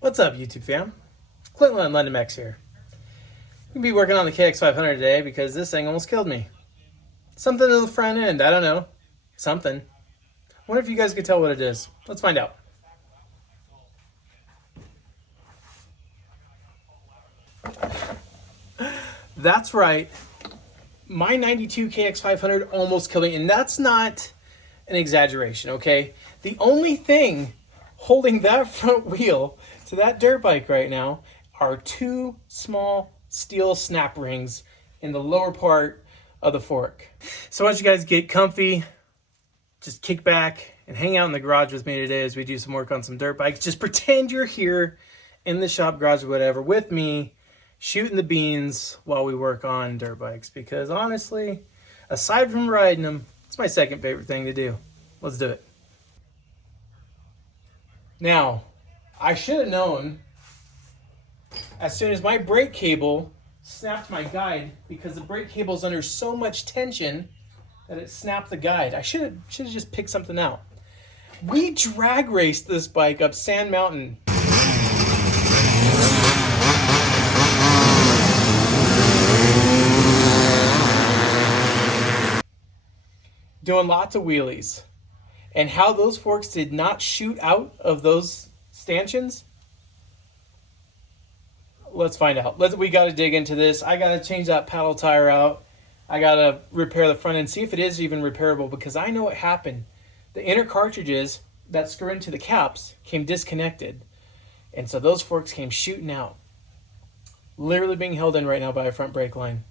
What's up, YouTube fam? Clinton London Max here. We'll be working on the KX500 today because this thing almost killed me. Something to the front end, I don't know. Something. I wonder if you guys could tell what it is. Let's find out. That's right. My 92 KX500 almost killed me, and that's not an exaggeration, okay? The only thing holding that front wheel to that dirt bike right now are two small steel snap rings in the lower part of the fork. So why don't you guys get comfy, just kick back and hang out in the garage with me today as we do some work on some dirt bikes. Just pretend you're here in the shop, garage, or whatever with me, shooting the beans while we work on dirt bikes, because honestly, aside from riding them, it's my second favorite thing to do. Let's do it. Now, I should have known as soon as my brake cable snapped my guide, because the brake cable is under so much tension that it snapped the guide. I should have just picked something out. We drag raced this bike up Sand Mountain. Doing lots of wheelies. And how those forks did not shoot out of those stanchions, let's find out. We got to dig into this. I got to change that paddle tire out. I got to repair the front end, see if it is even repairable, because I know what happened. The inner cartridges that screw into the caps came disconnected. And so those forks came shooting out. Literally being held in right now by a front brake line.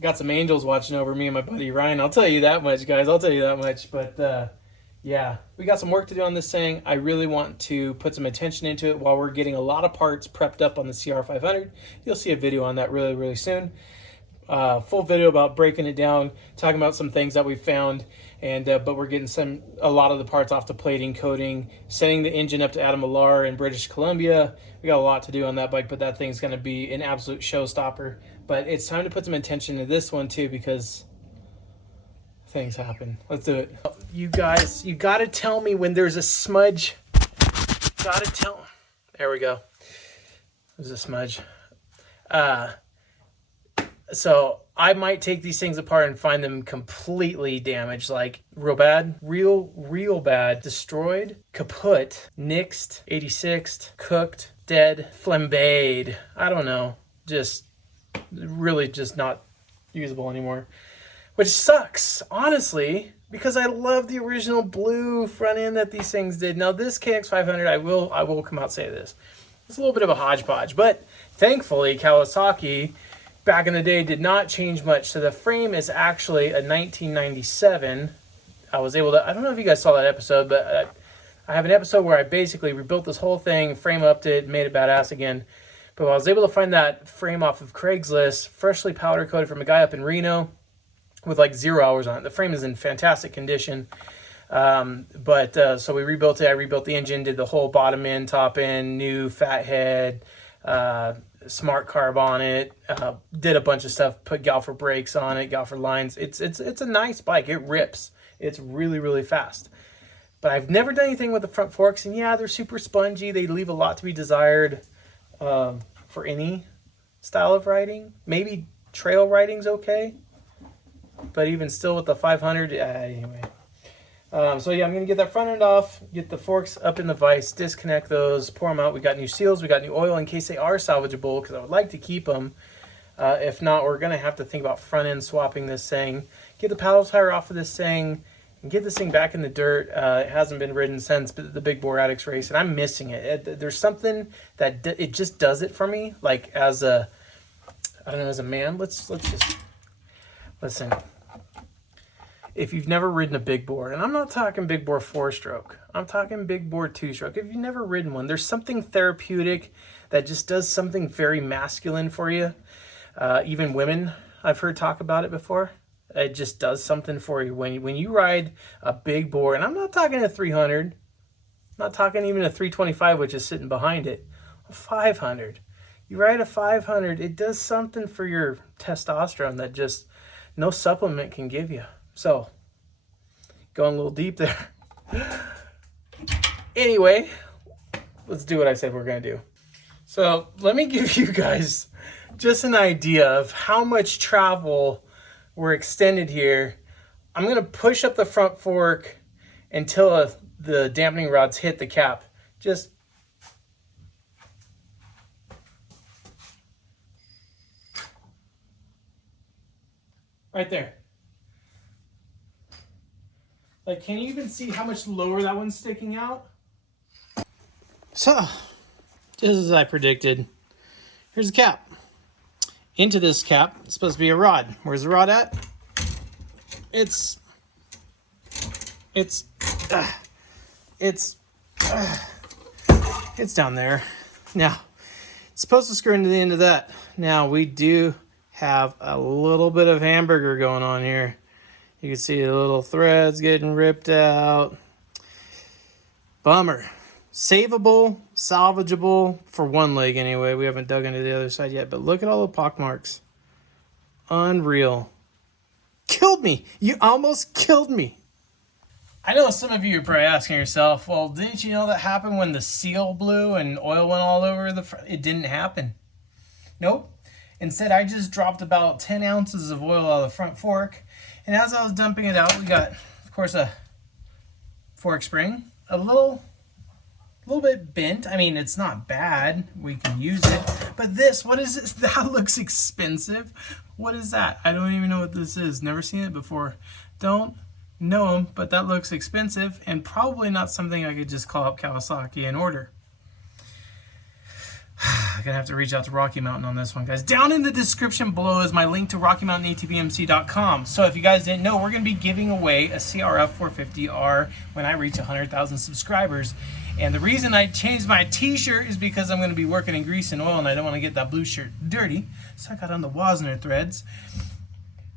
Got some angels watching over me and my buddy Ryan. I'll tell you that much, guys. I'll tell you that much. But yeah, we got some work to do on this thing. I really want to put some attention into it while we're getting a lot of parts prepped up on the CR500. You'll see a video on that really, really soon. Full video about breaking it down, talking about some things that we found, and but we're getting a lot of the parts off the plating, coating, sending the engine up to Adam Millar in British Columbia. We got a lot to do on that bike, but that thing's going to be an absolute showstopper. But it's time to put some attention to this one too, because things happen. Let's do it. You guys, you got to tell me when there's a smudge. Got to tell. There we go. There's a smudge. So I might take these things apart and find them completely damaged, like real bad, real bad, destroyed, kaput, nixed, 86'd, cooked, dead, flambéed. I don't know, just really just not usable anymore, which sucks, honestly, because I love the original blue front end that these things did. Now this KX500, I will come out and say this, it's a little bit of a hodgepodge, but thankfully Kawasaki back in the day did not change much. So the frame is actually a 1997. I was able to, I don't know if you guys saw that episode, but I have an episode where I basically rebuilt this whole thing, frame upped it, made it badass again. But I was able to find that frame off of Craigslist, freshly powder coated from a guy up in Reno with like 0 hours on it. The frame is in fantastic condition. So we rebuilt it. I rebuilt the engine, did the whole bottom end, top end, new fat head, smart carb on it, did a bunch of stuff, put Galfer brakes on it, Galfer lines. It's a nice bike. It rips. It's really, really fast. But I've never done anything with the front forks, and yeah, they're super spongy. They leave a lot to be desired for any style of riding. Maybe trail riding's okay, but even still with the 500, anyway. So yeah, I'm going to get that front end off, get the forks up in the vise, disconnect those, pour them out. We got new seals, we got new oil in case they are salvageable, because I would like to keep them. If not, we're going to have to think about front end swapping this thing, get the paddle tire off of this thing, and get this thing back in the dirt. It hasn't been ridden since the Big Bore Addicts race, and I'm missing it. There's something that it just does it for me, like as a, I don't know, as a man. Let's just, listen. If you've never ridden a big bore, and I'm not talking big bore 4-stroke, I'm talking big bore 2-stroke. If you've never ridden one, there's something therapeutic that just does something very masculine for you. Even women, I've heard talk about it before. It just does something for you when you ride a big bore, and I'm not talking a 300, I'm not talking even a 325, which is sitting behind it, a 500. You ride a 500, it does something for your testosterone that just no supplement can give you. So, going a little deep there. Anyway, let's do what I said we're gonna do. So let me give you guys just an idea of how much travel we're extended here. I'm gonna push up the front fork until the dampening rods hit the cap. Just right there. Like, can you even see how much lower that one's sticking out? So, just as I predicted, here's the cap. Into this cap, it's supposed to be a rod. Where's the rod at? It's down there. Now, it's supposed to screw into the end of that. Now, we do have a little bit of hamburger going on here. You can see the little threads getting ripped out. Bummer. Savable, salvageable for one leg anyway. We haven't dug into the other side yet, but look at all the pock marks. Unreal. Killed me. You almost killed me. I know some of you are probably asking yourself, well, didn't you know that happened when the seal blew and oil went all over the front? It didn't happen. Nope. Instead, I just dropped about 10 ounces of oil out of the front fork. And as I was dumping it out, we got, of course, a fork spring. A little bit bent. I mean, it's not bad. We can use it. But this, what is this? That looks expensive. What is that? I don't even know what this is. Never seen it before. Don't know them, but that looks expensive and probably not something I could just call up Kawasaki and order. I'm gonna have to reach out to Rocky Mountain on this one, guys. Down in the description below is my link to RockyMountainATVMC.com. So if you guys didn't know, we're gonna be giving away a CRF 450R when I reach 100,000 subscribers. And the reason I changed my t-shirt is because I'm gonna be working in grease and oil and I don't wanna get that blue shirt dirty. So I got on the Wasner threads.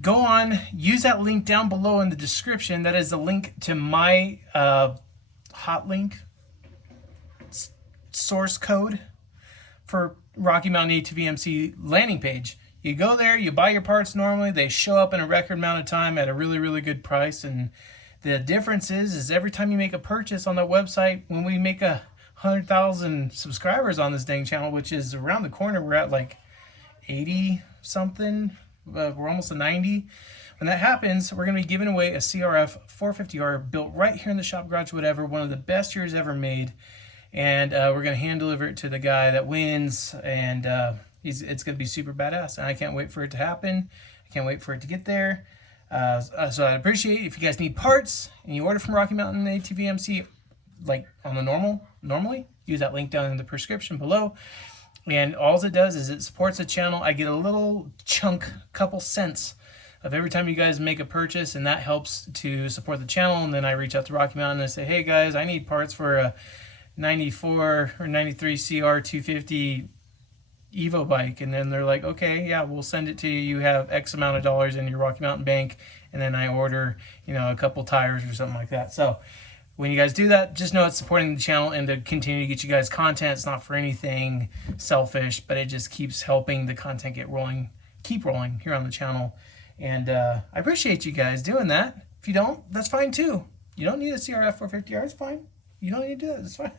Go on, use that link down below in the description. That is the link to my hot link source code for Rocky Mountain ATVMC landing page. You go there, you buy your parts normally, they show up in a record amount of time at a really, really good price. And the difference is every time you make a purchase on that website, when we make 100,000 subscribers on this dang channel, which is around the corner, we're at like 80 something, we're almost to 90. When that happens, we're gonna be giving away a CRF 450R built right here in the shop garage, whatever, one of the best years ever made. And we're going to hand deliver it to the guy that wins, and it's going to be super badass. And I can't wait for it to happen. I can't wait for it to get there. So I'd appreciate it if you guys need parts and you order from Rocky Mountain ATVMC, like on the normally, use that link down in the description below. And all it does is it supports the channel. I get a little chunk, couple cents of every time you guys make a purchase, and that helps to support the channel. And then I reach out to Rocky Mountain and I say, hey guys, I need parts for a 94 or 93 CR 250 Evo bike. And then they're like, okay, yeah, we'll send it to you. You have X amount of dollars in your Rocky Mountain bank. And then I order, a couple tires or something like that. So when you guys do that, just know it's supporting the channel and to continue to get you guys content. It's not for anything selfish, but it just keeps helping the content keep rolling here on the channel. And I appreciate you guys doing that. If you don't, that's fine too. You don't need a CRF 450R, it's fine. You don't need to do that. It's fine.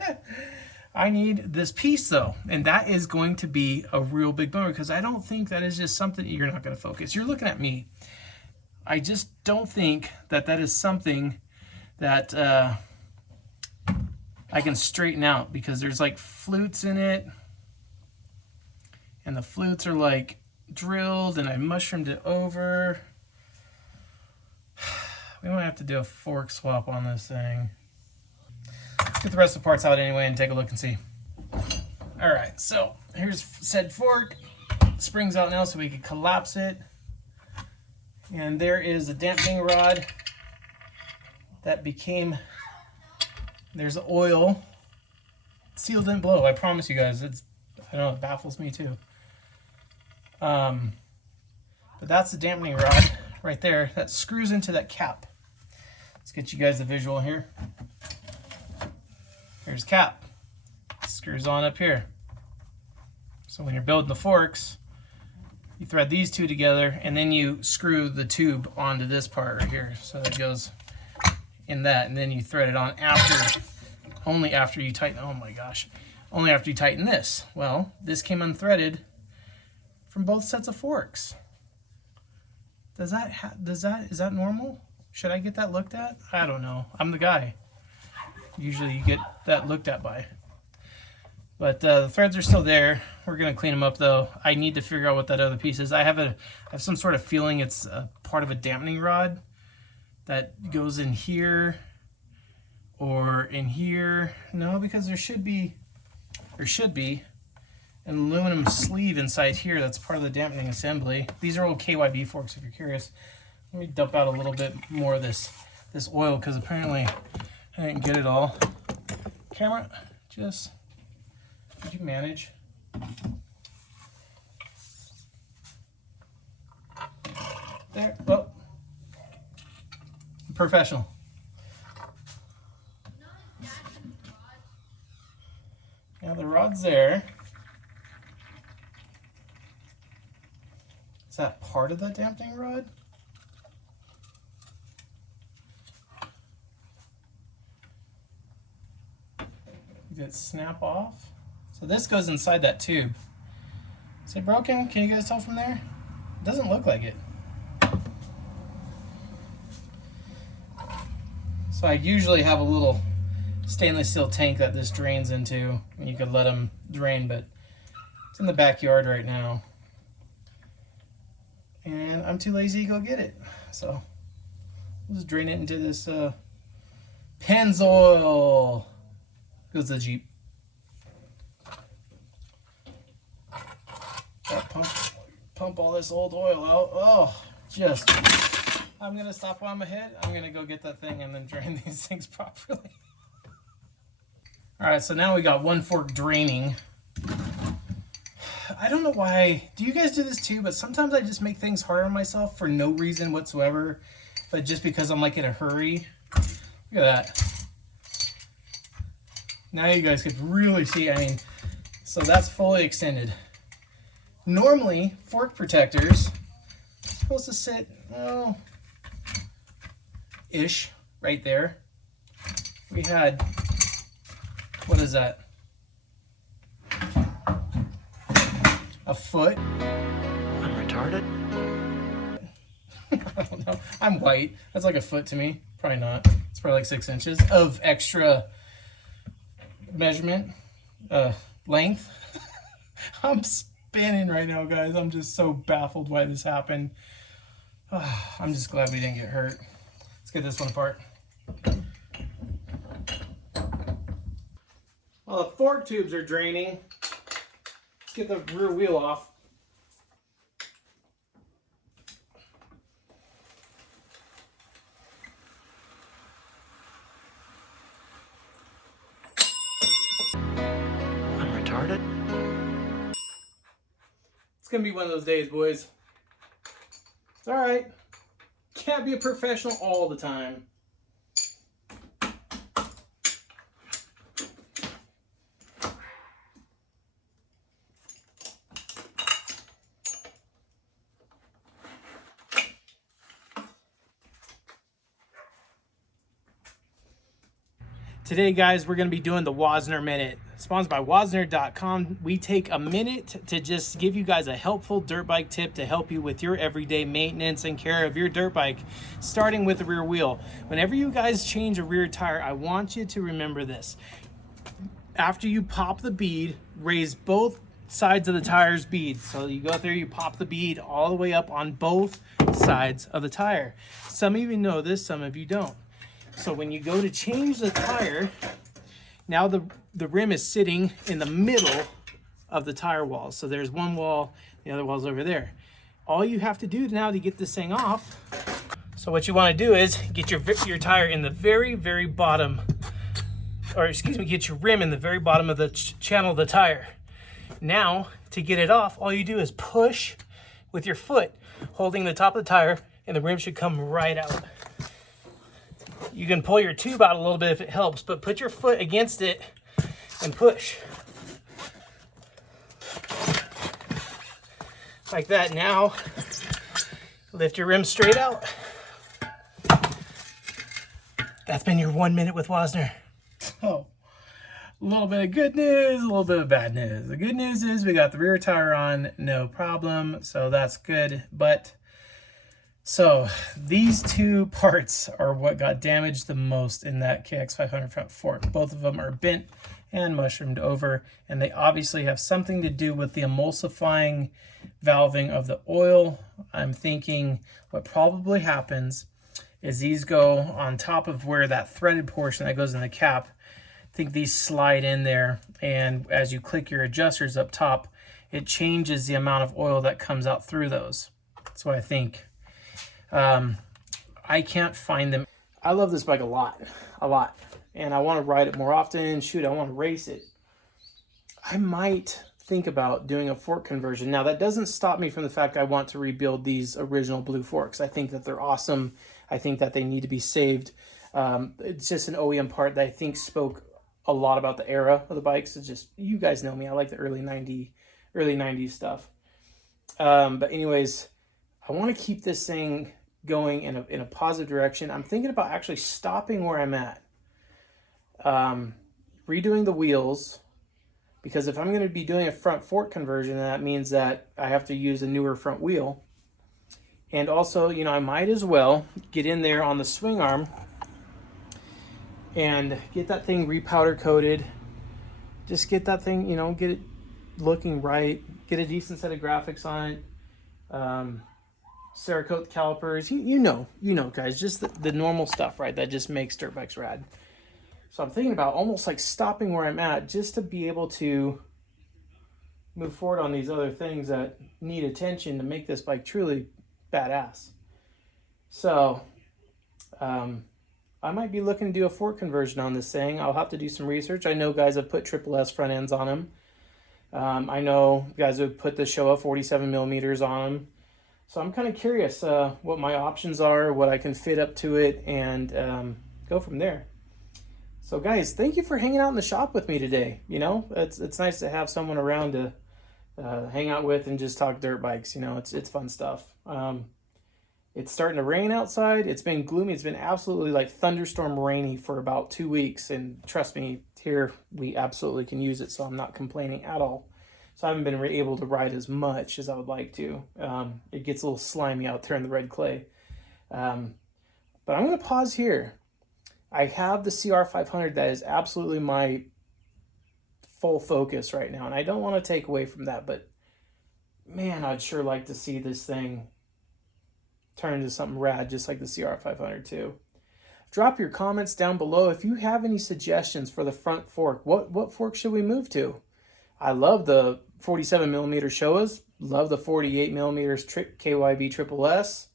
I need this piece though, and that is going to be a real big bummer because I don't think that is just something you're not going to focus. You're looking at me. I just don't think that is something that I can straighten out because there's like flutes in it, and the flutes are like drilled, and I mushroomed it over. We might have to do a fork swap on this thing. Get the rest of the parts out anyway and take a look and see. All right, so here's said fork. Spring's out now so we can collapse it. And there is the dampening rod that became, there's the oil. Seal didn't blow, I promise you guys. I know, it baffles me too. But that's the dampening rod right there that screws into that cap. Let's get you guys the visual here. Here's cap. It screws on up here. So when you're building the forks, you thread these two together and then you screw the tube onto this part right here. So that goes in that, and then you thread it on after, only after you tighten. Oh my gosh. only after you tighten this. Well, this came unthreaded from both sets of forks. Is that normal? Should I get that looked at? I don't know. I'm the guy. Usually you get that looked at by. But the threads are still there. We're gonna clean them up though. I need to figure out what that other piece is. I have some sort of feeling it's a part of a dampening rod that goes in here or in here. No, because there should be an aluminum sleeve inside here that's part of the dampening assembly. These are old KYB forks if you're curious. Let me dump out a little bit more of this oil because apparently I didn't get it all. Camera, just, could you manage? There, oh. Professional. Yeah, the rod's there. Is that part of the dampening rod? Did it snap off? So this goes inside that tube. Is it broken? Can you guys tell from there? It doesn't look like it. So I usually have a little stainless steel tank that this drains into, and you could let them drain, but it's in the backyard right now. And I'm too lazy to go get it. So I'll just drain it into this Pennzoil. Goes the Jeep. Pump all this old oil out. Oh, just, I'm gonna stop while I'm ahead. I'm gonna go get that thing and then drain these things properly. All right, so now we got one fork draining. I don't know why. Do you guys do this too? But sometimes I just make things hard on myself for no reason whatsoever, but just because I'm like in a hurry. Look at that. Now you guys could really see, I mean, so that's fully extended. Normally, fork protectors are supposed to sit, oh, ish, right there. We had, what is that? A foot. I'm retarded? I don't know. I'm white. That's like a foot to me. Probably not. It's probably like 6 inches of extra measurement, length. I'm spinning right now, guys. I'm just so baffled why this happened. I'm just glad we didn't get hurt. Let's get this one apart. Well, the fork tubes are draining. Let's get the rear wheel off. I'm retarded? It's gonna be one of those days, boys. It's all right. Can't be a professional all the time. Today, guys, we're going to be doing the Wozner Minute. Sponsored by Wozner.com. We take a minute to just give you guys a helpful dirt bike tip to help you with your everyday maintenance and care of your dirt bike, starting with the rear wheel. Whenever you guys change a rear tire, I want you to remember this. After you pop the bead, raise both sides of the tire's bead. So you go through, you pop the bead all the way up on both sides of the tire. Some of you know this, some of you don't. So when you go to change the tire, now the rim is sitting in the middle of the tire wall. So there's one wall, the other wall's over there. All you have to do now to get this thing off, so what you want to do is get your tire in the very, very bottom, or excuse me, get your rim in the very bottom of the channel of the tire. Now, to get it off, all you do is push with your foot, holding the top of the tire, and the rim should come right out. You can pull your tube out a little bit if it helps, but put your foot against it and push. Like that. Now, lift your rim straight out. That's been your 1 minute with Wozner. Oh, A little bit of good news, a little bit of bad news. The good news is we got the rear tire on, no problem, so that's good. But so these two parts are what got damaged the most in that KX500 front fork. Both of them are bent and mushroomed over, and they obviously have something to do with the emulsifying valving of the oil. I'm thinking what probably happens is these go on top of where that threaded portion that goes in the cap. I think these slide in there, and as you click your adjusters up top, it changes the amount of oil that comes out through those. That's what I think. I can't find them. I love this bike a lot, and I want to ride it more often. Shoot, I want to race it. I might think about doing a fork conversion. Now, that doesn't stop me from the fact I want to rebuild these original blue forks. I think that they're awesome. I think that they need to be saved. It's just an OEM part that I think spoke a lot about the era of the bikes. It's just, you guys know me. I like the early 90s stuff. But anyways, I want to keep this thing going in a positive direction. I'm thinking about actually stopping where I'm at. Redoing the wheels, because if I'm going to be doing a front fork conversion, that means that I have to use a newer front wheel. And also, you know, I might as well get in there on the swing arm and get that thing repowder coated. Just get that thing, you know, get it looking right, get a decent set of graphics on it. Cerakote calipers, you know, guys, just the normal stuff, right? That just makes dirt bikes rad. So I'm thinking about almost like stopping where I'm at just to be able to move forward on these other things that need attention to make this bike truly badass. So I might be looking to do a fork conversion on this thing. I'll have to do some research. I know guys have put triple S front ends on them. I know guys have put the Showa 47 millimeters on them. So I'm kind of curious what my options are, what I can fit up to it, and go from there. So guys, thank you for hanging out in the shop with me today. You know, it's nice to have someone around to hang out with and just talk dirt bikes. You know, it's fun stuff. It's starting to rain outside. It's been gloomy. It's been absolutely like thunderstorm rainy for about 2 weeks. And trust me, here we absolutely can use it. So I'm not complaining at all. So I haven't been able to ride as much as I would like to. It gets a little slimy out there in the red clay. But I'm going to pause here. I have the CR500 that is absolutely my full focus right now. And I don't want to take away from that. But man, I'd sure like to see this thing turn into something rad, just like the CR500 too. Drop your comments down below if you have any suggestions for the front fork. What fork should we move to? I love the 47 millimeter Showas. Love the 48 millimeters KYB Triple S.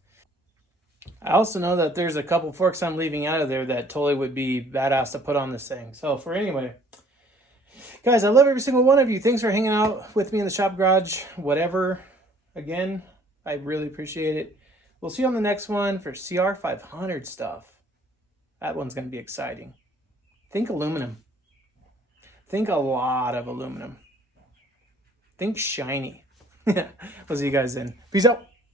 I also know that there's a couple forks I'm leaving out of there that totally would be badass to put on this thing. So for anyway, guys, I love every single one of you. Thanks for hanging out with me in the shop garage. Whatever. Again, I really appreciate it. We'll see you on the next one for CR500 stuff. That one's going to be exciting. Think aluminum. Think a lot of aluminum. Think shiny. We'll see you guys then. Peace out.